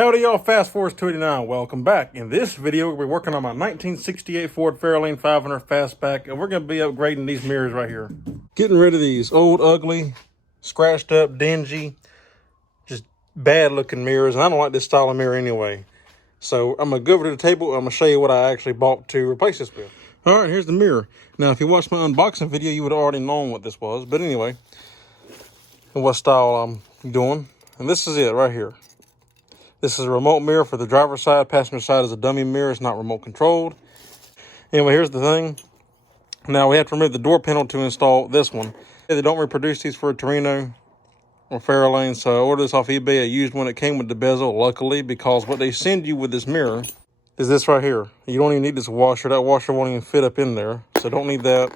Howdy y'all, Fast Forward 289, welcome back. In this video, we're working on my 1968 Ford Fairlane 500 Fastback, and we're going to be upgrading these mirrors right here. Getting rid of these old, ugly, scratched up, dingy, just bad looking mirrors, and I don't like this style of mirror anyway. So I'm going to go over to the table, and I'm going to show you what I actually bought to replace this with. All right, here's the mirror. Now, if you watched my unboxing video, you would have already known what this was, but anyway, and what style I'm doing. And this is it right here. This is a remote mirror for the driver's side. Passenger side is a dummy mirror. It's not remote controlled. Anyway, here's the thing. Now we have to remove the door panel to install this one. They don't reproduce these for a Torino or fairlane, so I ordered this off eBay. I used one that came with the bezel, luckily, because what they send you with this mirror is this right here. You don't even need this washer. That washer won't even fit up in there, so don't need that.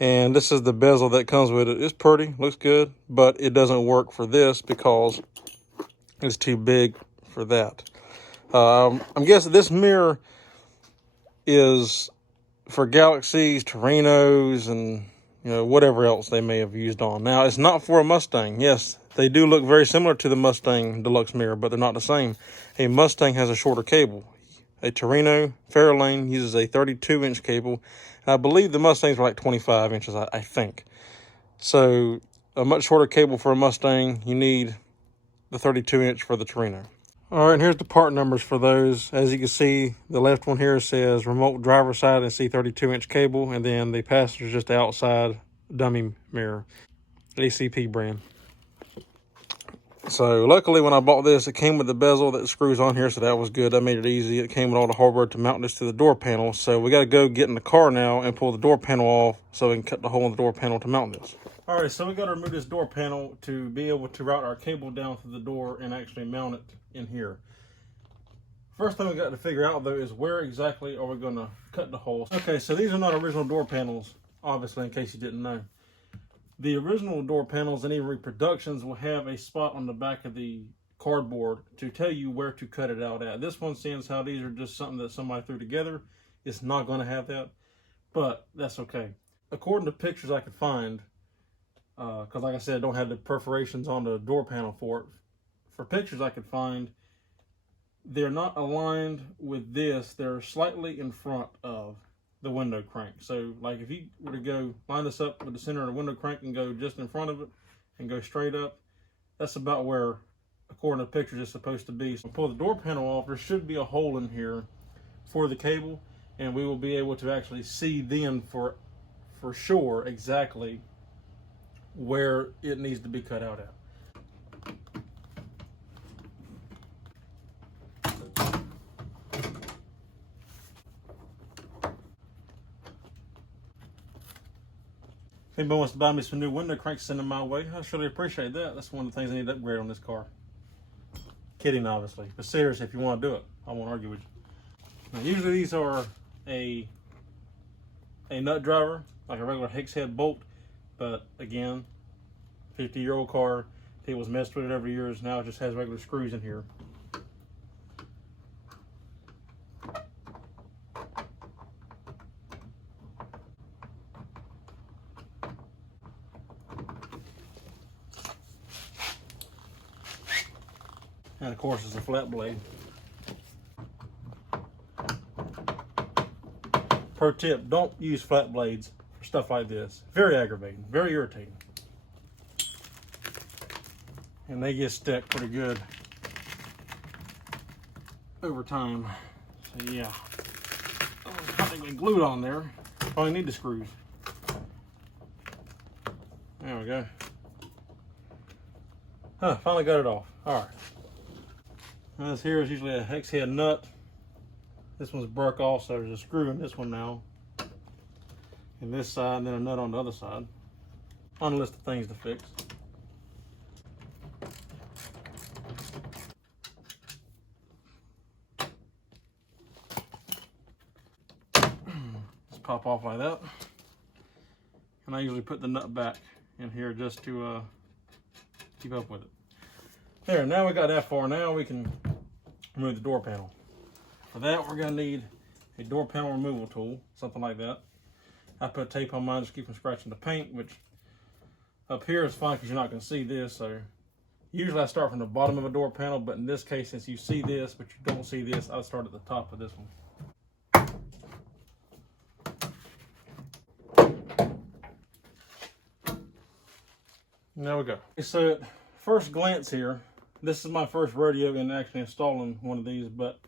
And this is the bezel that comes with it. It's pretty, looks good, but it doesn't work for this because it's too big for that. I'm guessing this mirror is for Galaxies, Torinos, and whatever else they may have used on. Now, it's not for a Mustang. Yes, they do look very similar to the Mustang Deluxe mirror, but they're not the same. A Mustang has a shorter cable. A Torino Fairlane uses a 32-inch cable. And I believe the Mustangs are like 25 inches, I think. So, a much shorter cable for a Mustang. You need the 32-inch for the Torino. All right, and here's the part numbers for those. As you can see, the left one here says remote driver side and see 32-inch cable, and then the passenger's just the outside dummy mirror, ACP brand. So luckily when I bought this, it came with the bezel that screws on here, so that was good. That made it easy. It came with all the hardware to mount this to the door panel. So we got to go get in the car now and pull the door panel off so we can cut the hole in the door panel to mount this. All right, so we got to remove this door panel to be able to route our cable down through the door and actually mount it in here. First thing we got to figure out though is where exactly are we going to cut the holes. Okay, so these are not original door panels, obviously, in case you didn't know. The original door panels and even reproductions will have a spot on the back of the cardboard to tell you where to cut it out at. This one, seeing how these are just something that somebody threw together, it's not going to have that, but that's okay. According to pictures I could find, because like I said, I don't have the perforations on the door panel for it. For pictures I could find, they're not aligned with this. They're slightly in front of the window crank. So like if you were to go line this up with the center of the window crank and go just in front of it and go straight up, that's about where, according to pictures, it's supposed to be. So pull the door panel off, there should be a hole in here for the cable, and we will be able to actually see then for sure exactly where it needs to be cut out at. If anybody wants to buy me some new window cranks, send them my way. I surely appreciate that. That's one of the things I need to upgrade on this car. Kidding, obviously. But seriously, if you want to do it, I won't argue with you. Now, usually these are a nut driver, like a regular hex head bolt. But again, 50-year-old car, it was messed with it over years. Now it just has regular screws in here. And of course, it's a flat blade. Pro tip, don't use flat blades for stuff like this. Very aggravating, very irritating. And they get stuck pretty good over time. So yeah, practically glued on there. Probably need the screws. There we go. Finally got it off. All right. Now this here is usually a hex head nut. This one's broke off, so there's a screw in this one now. And this side, and then a nut on the other side. On the list of things to fix. Just pop off like that. And I usually put the nut back in here just to keep up with it. There, now we got that far. Now we can remove the door panel. For that, we're gonna need a door panel removal tool, something like that. I put tape on mine just to keep from scratching the paint, which up here is fine because you're not gonna see this, so Usually I start from the bottom of a door panel, but in this case, since you see this, but you don't see this, I'll start at the top of this one. There we go. So at first glance here, this is my first rodeo in actually installing one of these, but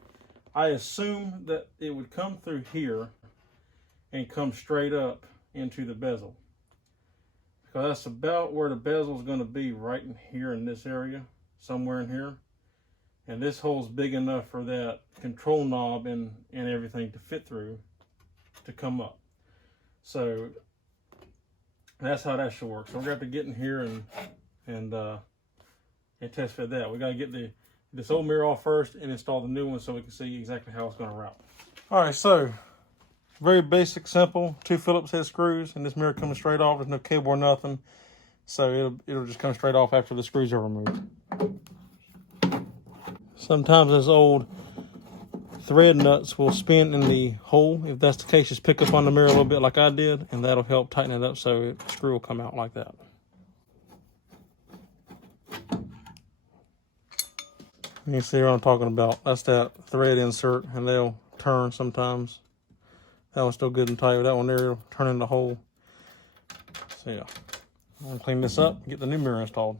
I assumed that it would come through here and come straight up into the bezel. Because that's about where the bezel is going to be, right in here in this area, somewhere in here. And this hole's big enough for that control knob and everything to fit through to come up. So that's how that should work. So we're going to have to get in here and test fit that. We got to get this old mirror off first and install the new one so we can see exactly how it's going to route. All right, so very basic, simple, 2 Phillips head screws, and this mirror comes straight off. There's no cable or nothing, so it'll just come straight off after the screws are removed. Sometimes those old thread nuts will spin in the hole. If that's the case, just pick up on the mirror a little bit like I did, and that'll help tighten it up so the screw will come out like that. You can see what I'm talking about. That's that thread insert, and they'll turn sometimes. That one's still good and tight. That one there will turn in the hole. So yeah, I'm gonna clean this up and get the new mirror installed.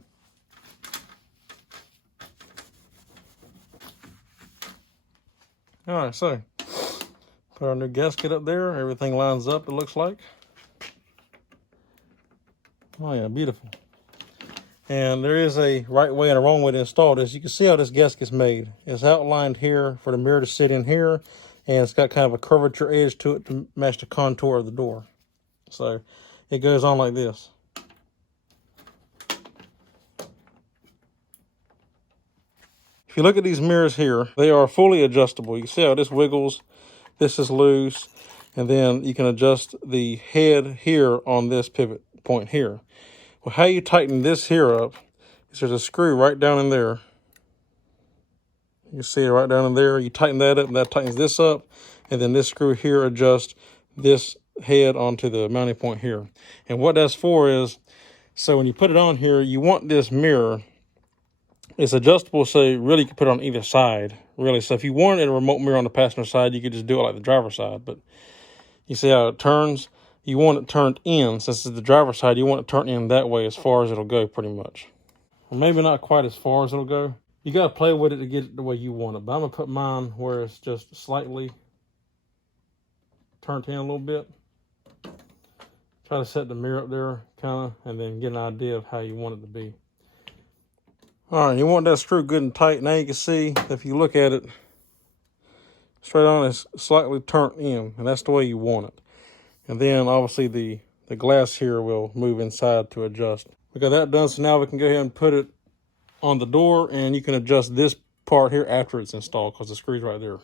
All right, so put our new gasket up there. Everything lines up, it looks like. Oh yeah, beautiful. And there is a right way and a wrong way to install this. You can see how this gasket's made. It's outlined here for the mirror to sit in here, and it's got kind of a curvature edge to it to match the contour of the door. So it goes on like this. If you look at these mirrors here, they are fully adjustable. You can see how this wiggles, this is loose, and then you can adjust the head here on this pivot point here. Well, how you tighten this here up is there's a screw right down in there. You can see it right down in there. You tighten that up, and that tightens this up, and then this screw here adjusts this head onto the mounting point here. And what that's for is, so when you put it on here, you want this mirror, it's adjustable, so really you can put it on either side, really. So if you wanted a remote mirror on the passenger side, you could just do it like the driver's side. But you see how it turns? You want it turned in. Since it's the driver's side, you want it turned in that way as far as it'll go, pretty much. Or maybe not quite as far as it'll go. You got to play with it to get it the way you want it. But I'm going to put mine where it's just slightly turned in a little bit. Try to set the mirror up there, kind of, and then get an idea of how you want it to be. All right, you want that screw good and tight. Now you can see, if you look at it, straight on, it's slightly turned in, and that's the way you want it. And then, obviously, the glass here will move inside to adjust. We got that done, so now we can go ahead and put it on the door, and you can adjust this part here after it's installed, because the screw's right there.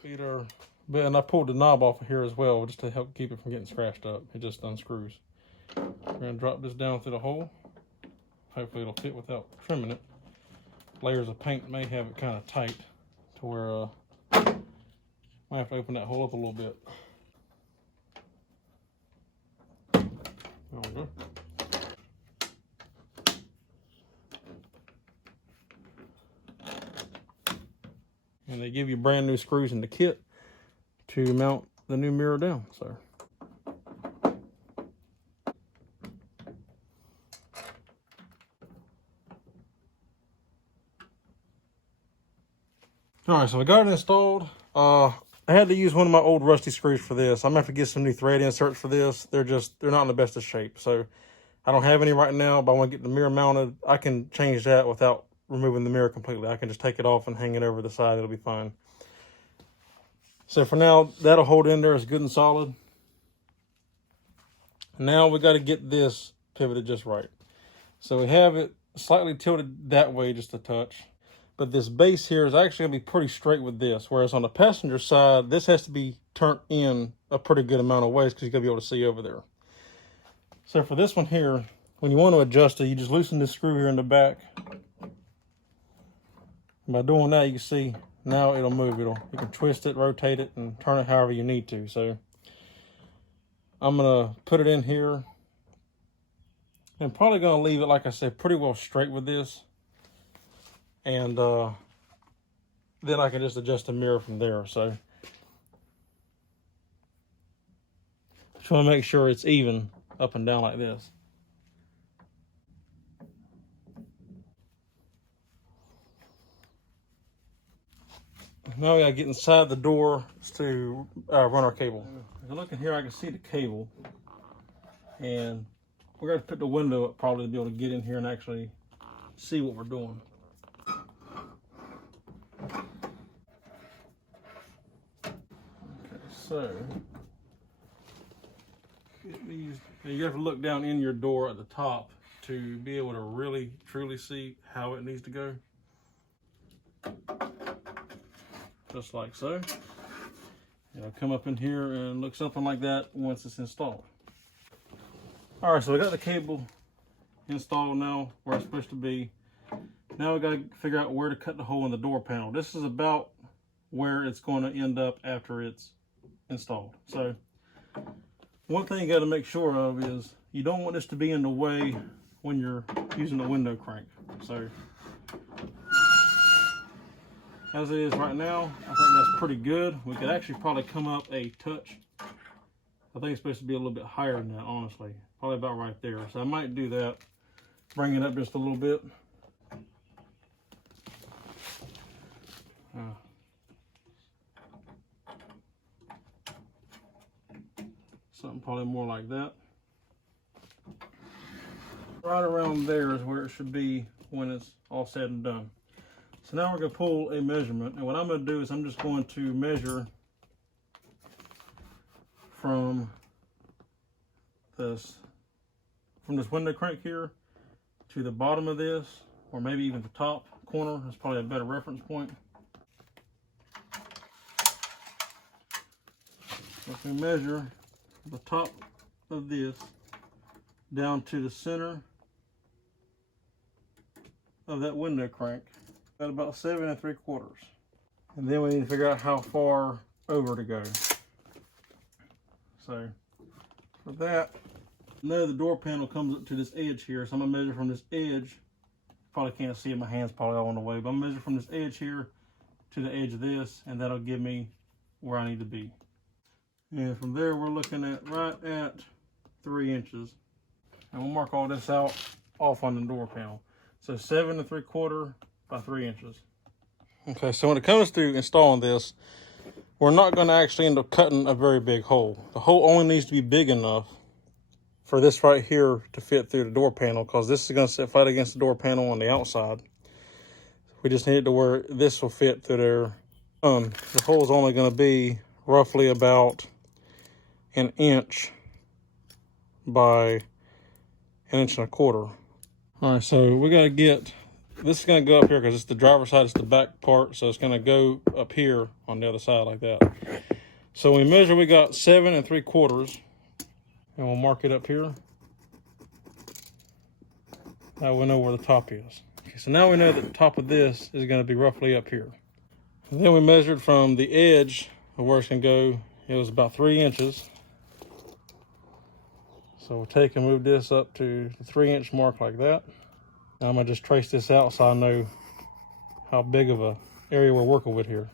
And I pulled the knob off of here as well, just to help keep it from getting scratched up. It just unscrews. We're going to drop this down through the hole. Hopefully it'll fit without trimming it. Layers of paint may have it kind of tight to where I have to open that hole up a little bit. There we go. And they give you brand new screws in the kit to mount the new mirror down. So. All right, so I got it installed. I had to use one of my old rusty screws for this. I'm gonna have to get some new thread inserts for this. They're not in the best of shape. So I don't have any right now, but I want to get the mirror mounted. I can change that without removing the mirror completely. I can just take it off and hang it over the side. It'll be fine. So for now, that'll hold in there. It's good and solid. Now we got to get this pivoted just right. So we have it slightly tilted that way just a touch. But this base here is actually going to be pretty straight with this. Whereas on the passenger side, this has to be turned in a pretty good amount of ways because you're going to be able to see over there. So for this one here, when you want to adjust it, you just loosen this screw here in the back. And by doing that, you can see now it'll move. You can twist it, rotate it, and turn it however you need to. So I'm going to put it in here. I'm probably going to leave it, like I said, pretty well straight with this. and then I can just adjust the mirror from there. So just want to make sure it's even up and down like this. Now we gotta get inside the door to run our cable. If you look in here, I can see the cable, and we're gonna put the window up probably to be able to get in here and actually see what we're doing. Okay, so you have to look down in your door at the top to be able to really truly see how it needs to go. Just like so. It'll come up in here and look something like that once it's installed. All right, so we got the cable installed now where it's supposed to be. Now we got to figure out where to cut the hole in the door panel. This is about where it's going to end up after it's installed. So one thing you got to make sure of is you don't want this to be in the way when you're using the window crank. So as it is right now, I think that's pretty good. We could actually probably come up a touch. I think it's supposed to be a little bit higher than that, honestly. Probably about right there. So I might do that. Bring it up just a little bit. Something probably more like that. Right around there is where it should be when it's all said and done. So now we're going to pull a measurement, and what I'm going to do is I'm just going to measure from this window crank here to the bottom of this, or maybe even the top corner. That's probably a better reference point. So if we measure the top of this down to the center of that window crank, at about 7 3/4. And then we need to figure out how far over to go. So for that, now the door panel comes up to this edge here. So I'm gonna measure from this edge. Probably can't see it, my hand's probably all in the way, but I'm gonna measure from this edge here to the edge of this, and that'll give me where I need to be. And from there, we're looking at right at 3 inches. And we'll mark all this out off on the door panel. So 7 3/4 by 3 inches. Okay, so when it comes to installing this, we're not going to actually end up cutting a very big hole. The hole only needs to be big enough for this right here to fit through the door panel, because this is going to sit flat against the door panel on the outside. We just need it to where this will fit through there. The hole is only going to be roughly about 1 inch by 1 1/4 inches. All right, so we got to get, this is going to go up here because it's the driver's side, it's the back part, so it's going to go up here on the other side like that. So we measure, we got 7 3/4, and we'll mark it up here. Now we know where the top is. Okay, so now we know that the top of this is going to be roughly up here. And then we measured from the edge of where it's going to go, it was about 3 inches. So we'll take and move this up to the 3 inch mark like that. Now I'm gonna just trace this out so I know how big of a area we're working with here.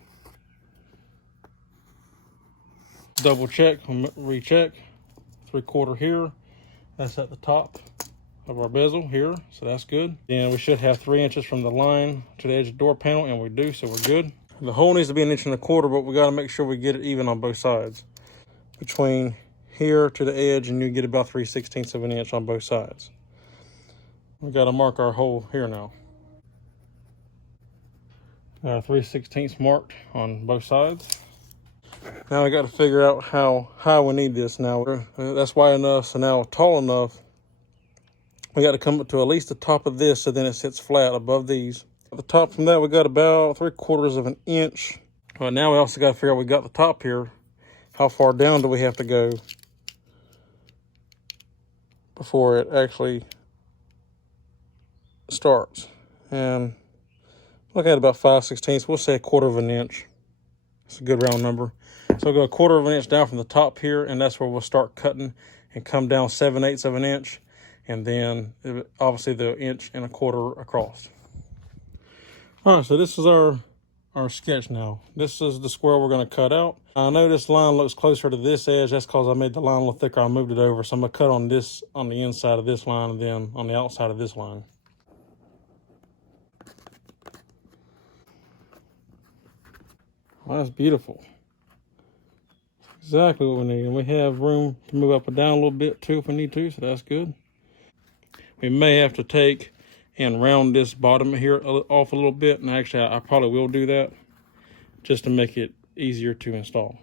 Double check, recheck, 3/4 here. That's at the top of our bezel here, so that's good. And we should have 3 inches from the line to the edge of the door panel, and we do, so we're good. The hole needs to be 1 1/4 inches, but we gotta make sure we get it even on both sides. Between here to the edge, and you get about 3/16 of an inch on both sides. We got to mark our hole here now. 3/16 marked on both sides. Now we got to figure out how high we need this now. That's wide enough, so now tall enough. We got to come up to at least the top of this, so then it sits flat above these. At the top from that, we got about 3/4 of an inch. Now we also got to figure out, we got the top here. How far down do we have to go before it actually starts? And look at about 5/16. We'll say 1/4 of an inch. It's a good round number. So we'll go 1/4 of an inch down from the top here, and that's where we'll start cutting and come down 7/8 of an inch, and then obviously the 1 1/4 inches across. All right, so this is our sketch now. This is the square we're going to cut out. I know this line looks closer to this edge. That's because I made the line a little thicker. I moved it over. So I'm going to cut on this, on the inside of this line, and then on the outside of this line. Well, that's beautiful. Exactly what we need. And we have room to move up and down a little bit too if we need to, so that's good. We may have to take and round this bottom here off a little bit, and actually I probably will do that just to make it easier to install.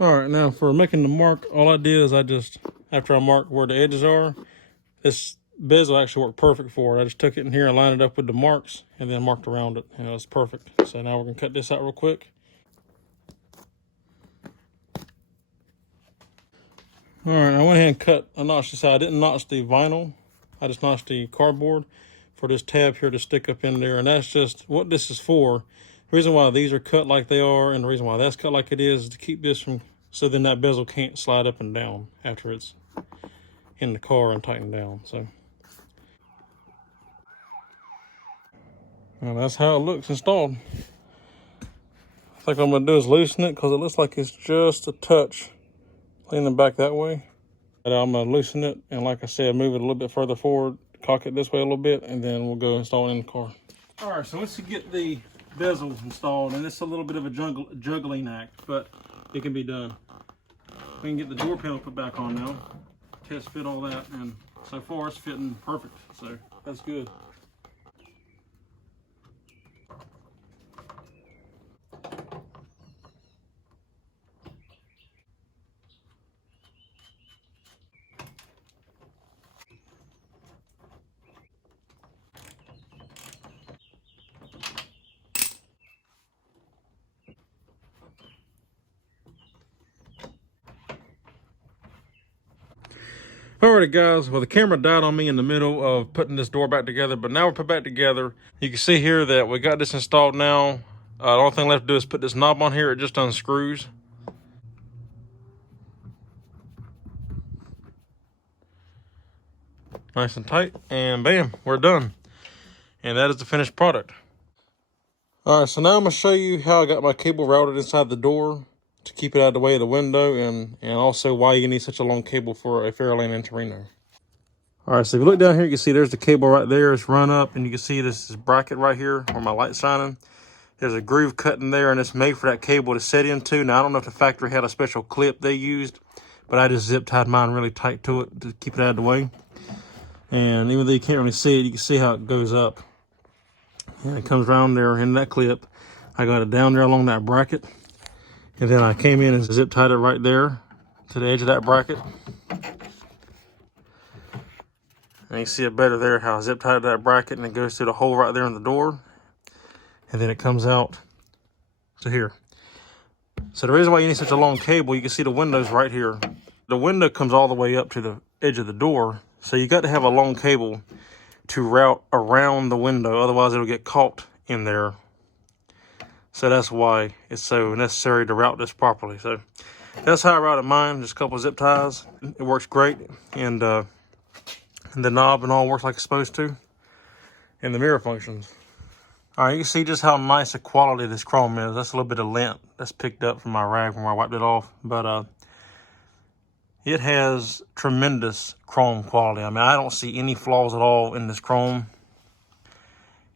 All right, now for making the mark, all I did is after I marked where the edges are, this bezel actually worked perfect for it. I just took it in here and lined it up with the marks and then marked around it, and it was perfect. So now we're gonna cut this out real quick. All right, I went ahead and cut a notch this side. I didn't notch the vinyl. I just notched the cardboard for this tab here to stick up in there. And that's just what this is for. The reason why these are cut like they are and the reason why that's cut like it is to keep this from, so then that bezel can't slide up and down after it's in the car and tighten down. So now that's how it looks installed. I think what I'm gonna do is loosen it because it looks like it's just a touch leaning back that way. And I'm gonna loosen it, and like I said, move it a little bit further forward, cock it this way a little bit, and then we'll go install it in the car. All right, so once you get the bezels installed, and it's a little bit of a juggling act, but it can be done. We can get the door panel put back on now, test fit all that, and so far it's fitting perfect, so that's good. Alrighty guys, well the camera died on me in the middle of putting this door back together, but now we're put back together. You can see here that we got this installed now. The only thing left to do is put this knob on here. It just unscrews. Nice and tight, and bam, we're done. And that is the finished product. Alright, so now I'm going to show you how I got my cable routed inside the door to keep it out of the way of the window, and also why you need such a long cable for a fairlane and Torino. All right, so if you look down here, you can see there's the cable right there. It's run up, and you can see this bracket right here where my light's shining. There's a groove cut in there, and it's made for that cable to set into. Now, I don't know if the factory had a special clip they used, but I just zip tied mine really tight to it to keep it out of the way. And even though you can't really see it, you can see how it goes up. And it comes around there in that clip. I got it down there along that bracket. And then I came in and zip tied it right there to the edge of that bracket. And you see it better there, how I zip tied that bracket, and it goes through the hole right there in the door. And then it comes out to here. So the reason why you need such a long cable, you can see the window's right here. The window comes all the way up to the edge of the door. So you got to have a long cable to route around the window. Otherwise it'll get caught in there. So that's why it's so necessary to route this properly. So that's how I routed mine, just a couple of zip ties. It works great, and the knob and all works like it's supposed to, and the mirror functions. All right, you can see just how nice the quality of this chrome is. That's a little bit of lint that's picked up from my rag when I wiped it off, but it has tremendous chrome quality. I mean, I don't see any flaws at all in this chrome.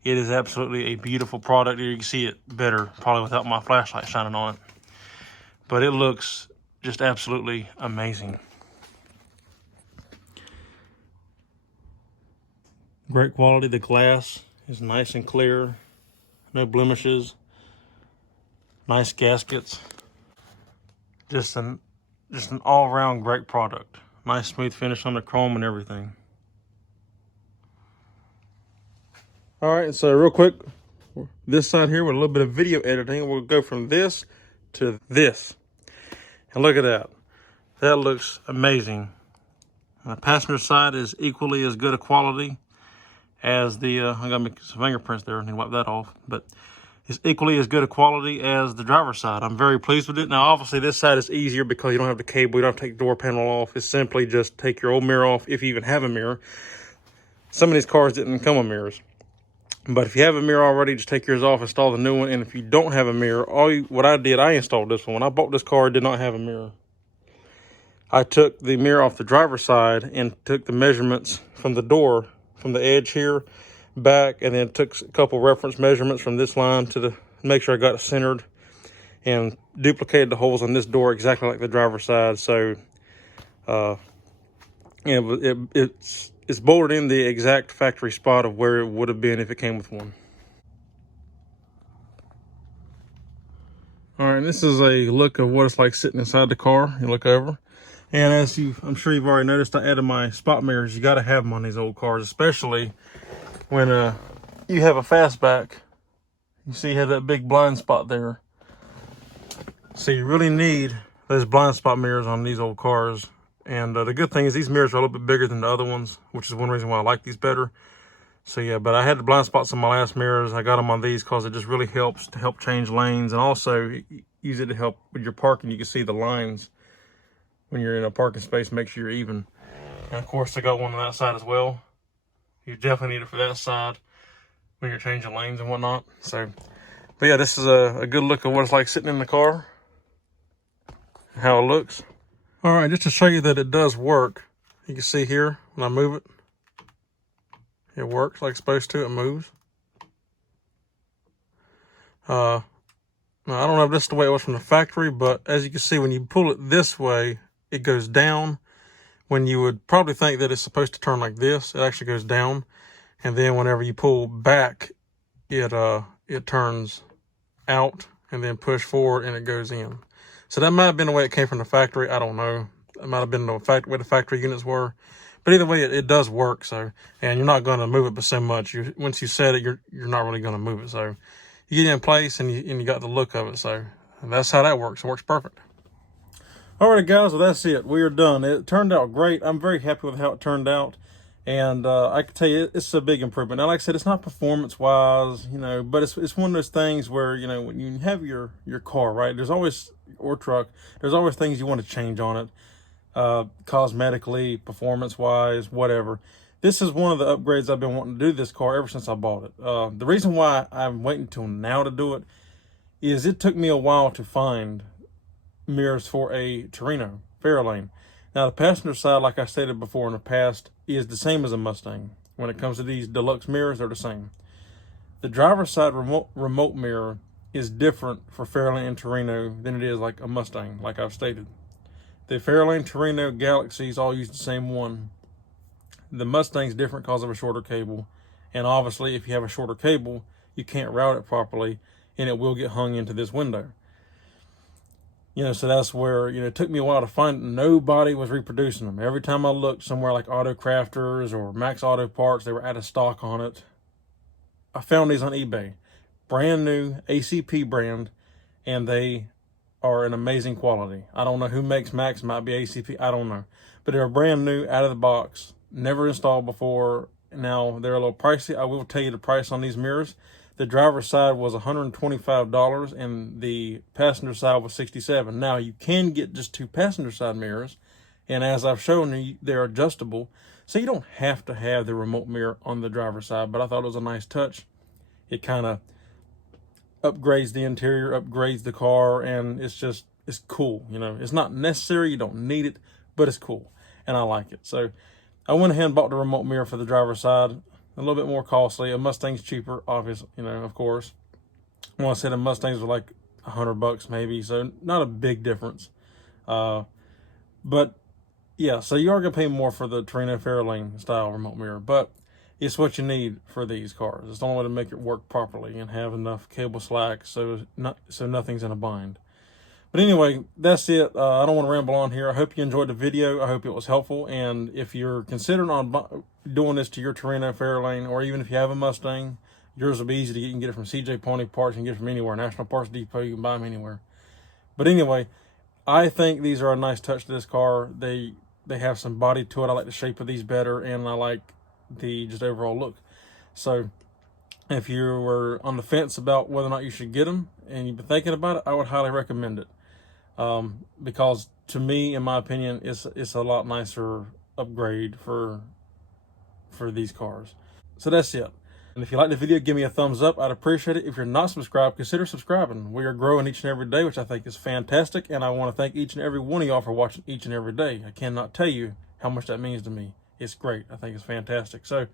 It is absolutely a beautiful product. You can see it better probably without my flashlight shining on it. But it looks just absolutely amazing. Great quality. The glass is nice and clear. No blemishes. Nice gaskets. Just an all-around great product. Nice smooth finish on the chrome and everything. All right, so real quick, this side here with a little bit of video editing, we'll go from this to this. And look at that. That looks amazing. And the passenger side is equally as good a quality as the, I gotta make some fingerprints there, I need to wipe that off, but it's equally as good a quality as the driver's side. I'm very pleased with it. Now, obviously, this side is easier because you don't have the cable, you don't have to take the door panel off. It's simply just take your old mirror off, if you even have a mirror. Some of these cars didn't come with mirrors. But if you have a mirror already, just take yours off, install the new one. And if you don't have a mirror, what I did, I installed this one. When I bought this car, it did not have a mirror. I took the mirror off the driver's side and took the measurements from the door, from the edge here, back, and then took a couple reference measurements from this line to make sure I got it centered, and duplicated the holes on this door exactly like the driver's side. So it's bolted in the exact factory spot of where it would have been if it came with one. All right, this is a look of what it's like sitting inside the car. You look over, and I'm sure you've already noticed, I added my spot mirrors. You got to have them on these old cars, especially when you have a fastback. You see you have that big blind spot there. So you really need those blind spot mirrors on these old cars. And the good thing is these mirrors are a little bit bigger than the other ones, which is one reason why I like these better. So yeah, but I had the blind spots on my last mirrors. I got them on these because it just really helps to help change lanes, and also use it to help with your parking. You can see the lines when you're in a parking space, make sure you're even. And of course, I got one on that side as well. You definitely need it for that side when you're changing lanes and whatnot. So, but yeah, this is a good look at what it's like sitting in the car, how it looks. All right, just to show you that it does work, you can see here when I move it, it works like it's supposed to. It moves. Now, I don't know if this is the way it was from the factory, but as you can see, when you pull it this way, it goes down. When you would probably think that it's supposed to turn like this, it actually goes down. And then whenever you pull back, it turns out, and then push forward and it goes in. So that might have been the way it came from the factory. I don't know. It might have been the where the factory units were. But either way, it does work. So, and you're not going to move it but so much. Once you set it, you're not really going to move it. So you get it in place, and you got the look of it. So that's how that works. It works perfect. All right, guys. Well, that's it. We are done. It turned out great. I'm very happy with how it turned out. And I can tell you, it's a big improvement. Now, like I said, it's not performance-wise, but it's one of those things where, when you have your car, right, or truck, there's always things you want to change on it, cosmetically, performance-wise, whatever. This is one of the upgrades I've been wanting to do to this car ever since I bought it. The reason why I'm waiting until now to do it is it took me a while to find mirrors for a Torino fairlane. Now, the passenger side, like I stated before in the past, is the same as a Mustang. When it comes to these deluxe mirrors, they're the same. The driver's side remote mirror is different for fairlane and Torino than it is like a Mustang, like I've stated. The fairlane, Torino, Galaxies all use the same one. The Mustang's different because of a shorter cable. And obviously, if you have a shorter cable, you can't route it properly, and it will get hung into this window. So that's where, it took me a while to find. Nobody was reproducing them. Every time I looked somewhere like Auto Crafters or Max Auto Parts, they were out of stock on it. I found these on eBay. Brand new ACP brand, and they are an amazing quality. I don't know who makes Max, might be ACP, I don't know. But they're brand new, out of the box, never installed before. Now, they're a little pricey. I will tell you the price on these mirrors. The driver's side was $125 and the passenger side was $67. Now, you can get just two passenger side mirrors, and as I've shown you, they're adjustable. So you don't have to have the remote mirror on the driver's side, but I thought it was a nice touch. It kind of upgrades the interior, upgrades the car, and it's cool. It's not necessary, you don't need it, but it's cool, and I like it. So I went ahead and bought the remote mirror for the driver's side. A little bit more costly. A Mustang's cheaper, obviously, of course. When I said a Mustangs were like $100 maybe, so not a big difference. But yeah, so you are gonna pay more for the Torino fairlane style remote mirror, but it's what you need for these cars. It's the only way to make it work properly and have enough cable slack so nothing's in a bind. But anyway, that's it. I don't want to ramble on here. I hope you enjoyed the video. I hope it was helpful. And if you're considering on doing this to your Torino fairlane, or even if you have a Mustang, yours will be easy to get. You can get it from CJ Pony Parts. You can get it from anywhere. National Parts Depot. You can buy them anywhere. But anyway, I think these are a nice touch to this car. They have some body to it. I like the shape of these better, and I like the just overall look. So if you were on the fence about whether or not you should get them and you've been thinking about it, I would highly recommend it. Because to me, in my opinion, it's a lot nicer upgrade for these cars. So that's it. And if you like the video, give me a thumbs up. I'd appreciate it. If you're not subscribed, consider subscribing. We are growing each and every day, which I think is fantastic. And I want to thank each and every one of y'all for watching each and every day. I cannot tell you how much that means to me. It's great. I think it's fantastic. So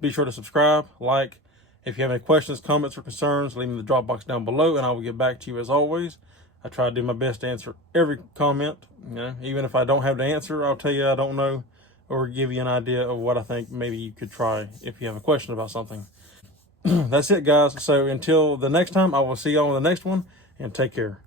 be sure to subscribe, like. If you have any questions, comments, or concerns, leave them in the drop box down below, and I will get back to you as always. I try to do my best to answer every comment. You know, even if I don't have the answer, I'll tell you I don't know, or give you an idea of what I think maybe you could try if you have a question about something. That's it, guys. So until the next time, I will see you on the next one, and take care.